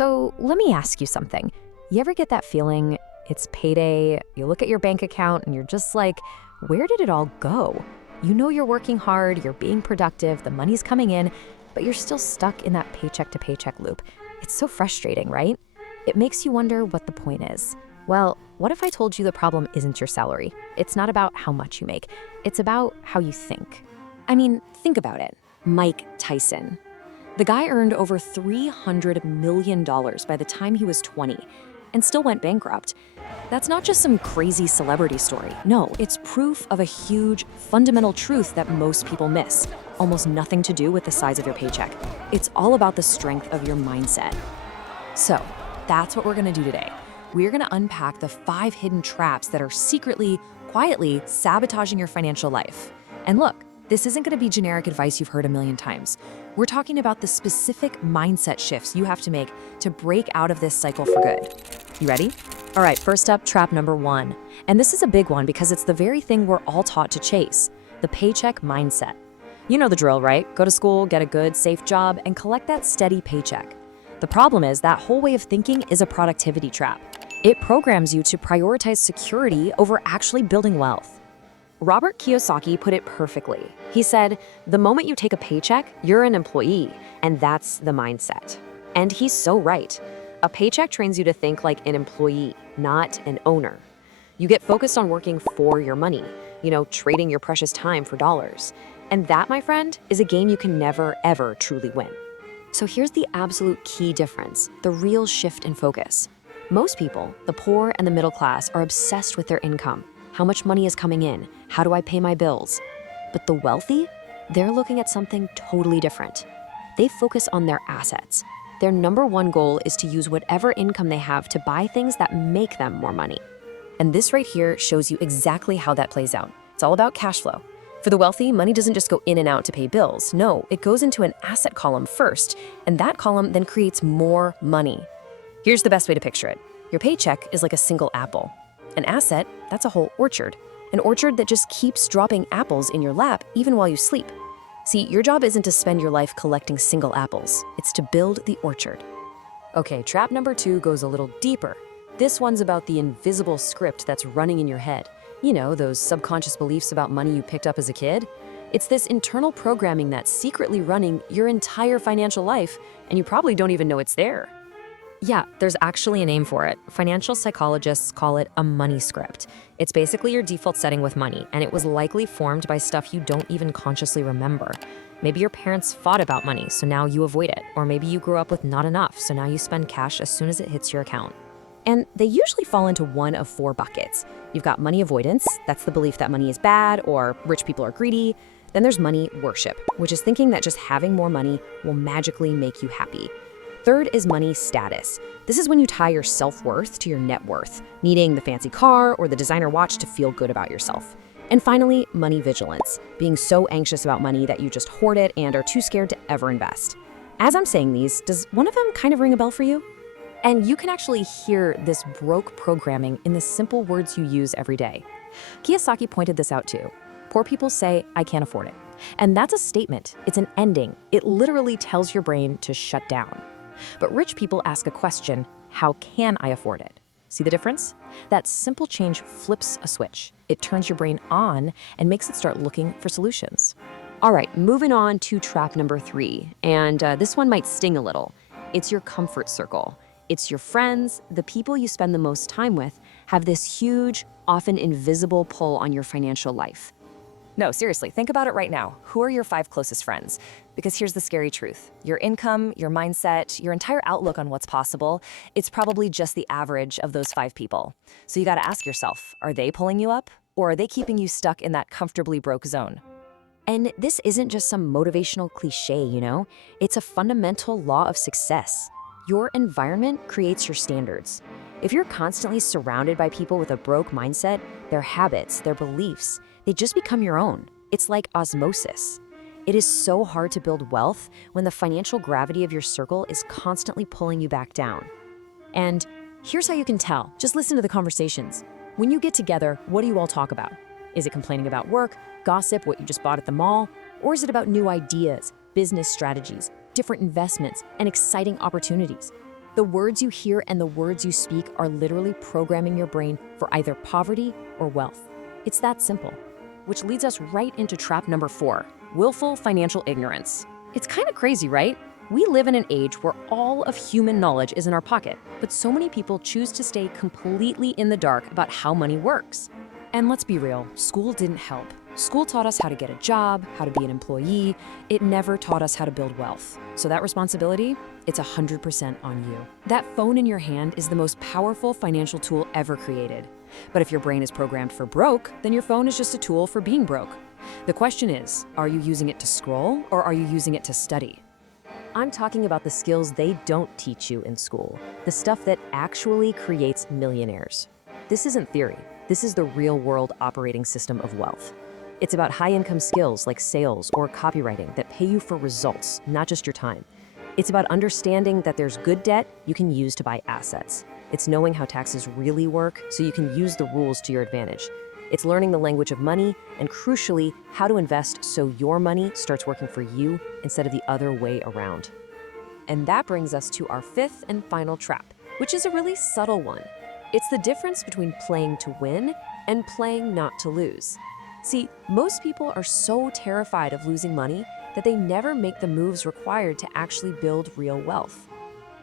So let me ask you something. You ever get that feeling it's payday, you look at your bank account and you're just like, where did it all go? You know you're working hard, you're being productive, the money's coming in, but you're still stuck in that paycheck to paycheck loop. It's so frustrating, right? It makes you wonder what the point is. Well, what if I told you the problem isn't your salary? It's not about how much you make. It's about how you think. I mean, think about it. Mike Tyson. The guy earned over $300 million by the time he was 20 and still went bankrupt. That's not just some crazy celebrity story. No, it's proof of a huge, fundamental truth that most people miss. Almost nothing to do with the size of your paycheck. It's all about the strength of your mindset. So, that's what we're gonna do today. We're gonna unpack the 5 hidden traps that are secretly, quietly sabotaging your financial life. And look, this isn't gonna be generic advice you've heard a million times. We're talking about the specific mindset shifts you have to make to break out of this cycle for good. You ready? All right, first up, trap number 1. And this is a big one because it's the very thing we're all taught to chase, the paycheck mindset. You know the drill, right? Go to school, get a good, safe job, and collect that steady paycheck. The problem is that whole way of thinking is a productivity trap. It programs you to prioritize security over actually building wealth. Robert Kiyosaki put it perfectly. He said, the moment you take a paycheck, you're an employee, and that's the mindset. And he's so right. A paycheck trains you to think like an employee, not an owner. You get focused on working for your money, trading your precious time for dollars. And that, my friend, is a game you can never, ever truly win. So here's the absolute key difference, the real shift in focus. Most people, the poor and the middle class, are obsessed with their income. How much money is coming in? How do I pay my bills? But the wealthy, they're looking at something totally different. They focus on their assets. Their number one goal is to use whatever income they have to buy things that make them more money. And this right here shows you exactly how that plays out. It's all about cash flow. For the wealthy, money doesn't just go in and out to pay bills. No, it goes into an asset column first, and that column then creates more money. Here's the best way to picture it. Your paycheck is like a single apple. An asset, that's a whole orchard. An orchard that just keeps dropping apples in your lap even while you sleep. See, your job isn't to spend your life collecting single apples. It's to build the orchard. Okay, trap number 2 goes a little deeper. This one's about the invisible script that's running in your head. You know, those subconscious beliefs about money you picked up as a kid. It's this internal programming that's secretly running your entire financial life, and you probably don't even know it's there. Yeah, there's actually a name for it. Financial psychologists call it a money script. It's basically your default setting with money, and it was likely formed by stuff you don't even consciously remember. Maybe your parents fought about money, so now you avoid it. Or maybe you grew up with not enough, so now you spend cash as soon as it hits your account. And they usually fall into one of 4 buckets. You've got money avoidance, that's the belief that money is bad or rich people are greedy. Then there's money worship, which is thinking that just having more money will magically make you happy. Third is money status. This is when you tie your self-worth to your net worth, needing the fancy car or the designer watch to feel good about yourself. And finally, money vigilance, being so anxious about money that you just hoard it and are too scared to ever invest. As I'm saying these, does one of them kind of ring a bell for you? And you can actually hear this broke programming in the simple words you use every day. Kiyosaki pointed this out too. Poor people say, I can't afford it. And that's a statement. It's an ending. It literally tells your brain to shut down. But rich people ask a question, how can I afford it? See the difference? That simple change flips a switch. It turns your brain on and makes it start looking for solutions. All right, moving on to trap number 3. And this one might sting a little. It's your comfort circle. It's your friends, the people you spend the most time with, have this huge, often invisible pull on your financial life. No, seriously, think about it right now. Who are your 5 closest friends? Because here's the scary truth. Your income, your mindset, your entire outlook on what's possible, it's probably just the average of those 5 people. So you gotta ask yourself, are they pulling you up? Or are they keeping you stuck in that comfortably broke zone? And this isn't just some motivational cliche, It's a fundamental law of success. Your environment creates your standards. If you're constantly surrounded by people with a broke mindset, their habits, their beliefs, they just become your own. It's like osmosis. It is so hard to build wealth when the financial gravity of your circle is constantly pulling you back down. And here's how you can tell. Just listen to the conversations. When you get together, what do you all talk about? Is it complaining about work, gossip, what you just bought at the mall? Or is it about new ideas, business strategies, different investments, and exciting opportunities? The words you hear and the words you speak are literally programming your brain for either poverty or wealth. It's that simple. Which leads us right into trap number 4, willful financial ignorance. It's kind of crazy, right? We live in an age where all of human knowledge is in our pocket, but so many people choose to stay completely in the dark about how money works. And let's be real, school didn't help. School taught us how to get a job, how to be an employee. It never taught us how to build wealth. So that responsibility, it's 100% on you. That phone in your hand is the most powerful financial tool ever created. But if your brain is programmed for broke, then your phone is just a tool for being broke. The question is, are you using it to scroll or are you using it to study? I'm talking about the skills they don't teach you in school, the stuff that actually creates millionaires. This isn't theory. This is the real-world operating system of wealth. It's about high-income skills like sales or copywriting that pay you for results, not just your time. It's about understanding that there's good debt you can use to buy assets. It's knowing how taxes really work so you can use the rules to your advantage. It's learning the language of money and, crucially, how to invest so your money starts working for you instead of the other way around. And that brings us to our 5th and final trap, which is a really subtle one. It's the difference between playing to win and playing not to lose. See, most people are so terrified of losing money that they never make the moves required to actually build real wealth.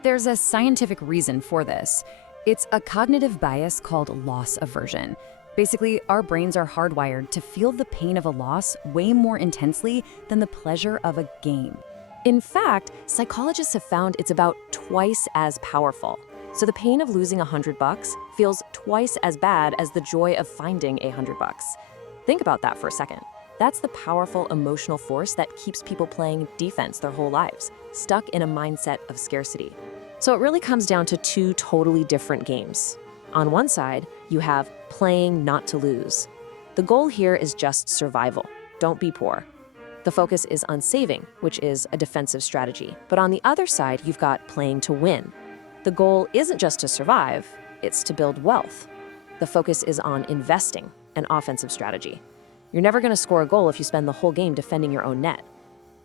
There's a scientific reason for this. It's a cognitive bias called loss aversion. Basically, our brains are hardwired to feel the pain of a loss way more intensely than the pleasure of a gain. In fact, psychologists have found it's about twice as powerful. So the pain of losing $100 feels twice as bad as the joy of finding $100. Think about that for a second. That's the powerful emotional force that keeps people playing defense their whole lives, stuck in a mindset of scarcity. So it really comes down to 2 totally different games. On one side, you have playing not to lose. The goal here is just survival. Don't be poor. The focus is on saving, which is a defensive strategy. But on the other side, you've got playing to win. The goal isn't just to survive, it's to build wealth. The focus is on investing, an offensive strategy. You're never going to score a goal if you spend the whole game defending your own net.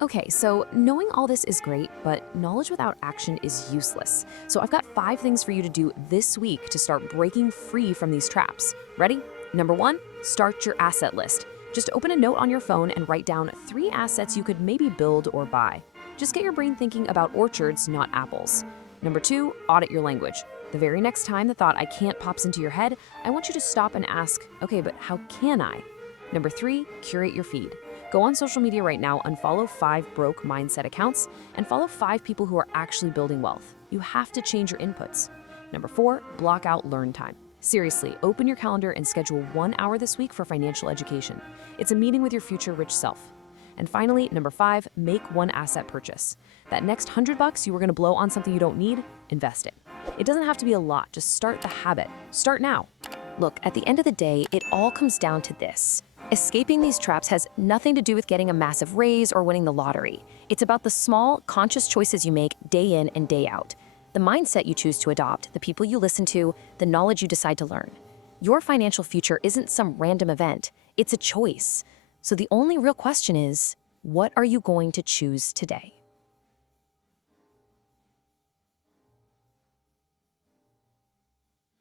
Okay, so knowing all this is great, but knowledge without action is useless. So I've got 5 things for you to do this week to start breaking free from these traps. Ready? Number 1, start your asset list. Just open a note on your phone and write down 3 assets you could maybe build or buy. Just get your brain thinking about orchards, not apples. Number 2, audit your language. The very next time the thought "I can't" pops into your head, I want you to stop and ask, okay, but how can I? Number 3, curate your feed. Go on social media right now, unfollow 5 broke mindset accounts, and follow 5 people who are actually building wealth. You have to change your inputs. Number 4, block out learn time. Seriously, open your calendar and schedule 1 hour this week for financial education. It's a meeting with your future rich self. And finally, number 5, make one asset purchase. That next $100 you were gonna blow on something you don't need, invest it. It doesn't have to be a lot, just start the habit. Start now. Look, at the end of the day, it all comes down to this. Escaping these traps has nothing to do with getting a massive raise or winning the lottery. It's about the small, conscious choices you make day in and day out. The mindset you choose to adopt, the people you listen to, the knowledge you decide to learn. Your financial future isn't some random event, it's a choice. So the only real question is, what are you going to choose today?